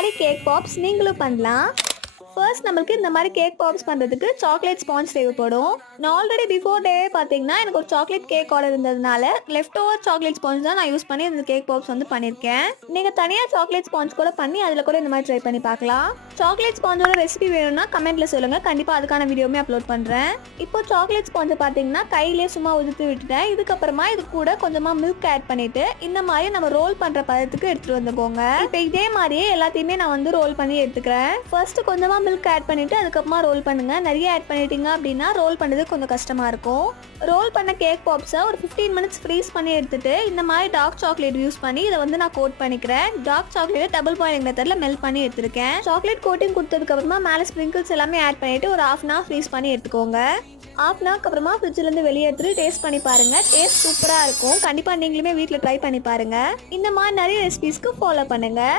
மாதிரி கேக் பாப்ஸ் நீங்களும் பண்ணலாம். ஃபர்ஸ்ட் நம்மளுக்கு இந்த மாதிரி கேக் பாப்ஸ் பண்ணுறதுக்கு சாக்லேட் ஸ்பாஞ்ச் தேவைப்படும். நான் ஆல்ரெடி பிஃபோர் டேவே பார்த்தீங்கன்னா எனக்கு ஒரு சாக்லேட் கேக் ஆர்டர் இருந்ததுனால லெஃப்ட் ஓவர் சாக்லேட் ஸ்பாஞ்ச் தான் நான் யூஸ் பண்ணி இந்த கேக் பாப்ஸ் வந்து பண்ணியிருக்கேன். நீங்கள் தனியாக சாக்லேட் ஸ்பாஞ்ச் கூட பண்ணி அதில் கூட இந்த மாதிரி ட்ரை பண்ணி பார்க்கலாம். சாக்லேட் ஸ்பாஞ்சோட ரெசிபி வேணும்னா கமெண்ட்ல சொல்லுங்கள், கண்டிப்பாக அதுக்கான வீடியோமே அப்லோட் பண்ணுறேன். இப்போ சாக்லேட் ஸ்பாஞ்சை பார்த்தீங்கன்னா கையிலே சும்மா உதுத்து விட்டுட்டேன். இதுக்கப்புறமா இது கூட கொஞ்சமாக மில்க் ஆட் பண்ணிவிட்டு இந்த மாதிரி நம்ம ரோல் பண்ணுற பதத்துக்கு எடுத்துகிட்டு வந்துக்கோங்க. இப்போ இதே மாதிரியே எல்லாத்தையுமே நான் வந்து ரோல் பண்ணி எடுத்துக்கிறேன். ஃபர்ஸ்ட் கொஞ்சமாக மில்க் ஆட் பண்ணிட்டு அதுக்கப்புறமா ரோல் பண்ணுங்க. நிறைய ஆட் பண்ணிட்டீங்க அப்படின்னா ரோல் பண்ணது கொஞ்சம் கஷ்டமா இருக்கும். ரோல் பண்ண கேக் பாப்ஸை ஒரு 15 மினிட்ஸ் ஃப்ரீஸ் பண்ணி எடுத்துட்டு இந்த மாதிரி டார்க் சாக்லேட் யூஸ் பண்ணி இதை வந்து நான் கோட் பண்ணிக்கிறேன். டார்க் சாக்லேட் டபுள் பாயிலிங் மெத்தட்ல மெல்ட் பண்ணி எடுத்துருக்கேன். சாக்லேட் கோட்டிங் கொடுத்ததுக்கு அப்புறமா மேலே ஸ்ப்ரிங்கிள்ஸ் எல்லாமே ஆட் பண்ணிட்டு ஒரு 1/2 hour ஃப்ரீஸ் பண்ணி எடுத்துக்கோங்க. 1/2 hour அப்புறமா ஃப்ரிட்ஜ்லேருந்து வெளியே எடுத்துட்டு டேஸ்ட் பண்ணி பாருங்க. டேஸ்ட் சூப்பராக இருக்கும். கண்டிப்பாக நீங்களுமே வீட்டில் ட்ரை பண்ணி பாருங்க. இந்த மாதிரி நிறைய ரெசிபிஸ்க்கு ஃபாலோ பண்ணுங்க.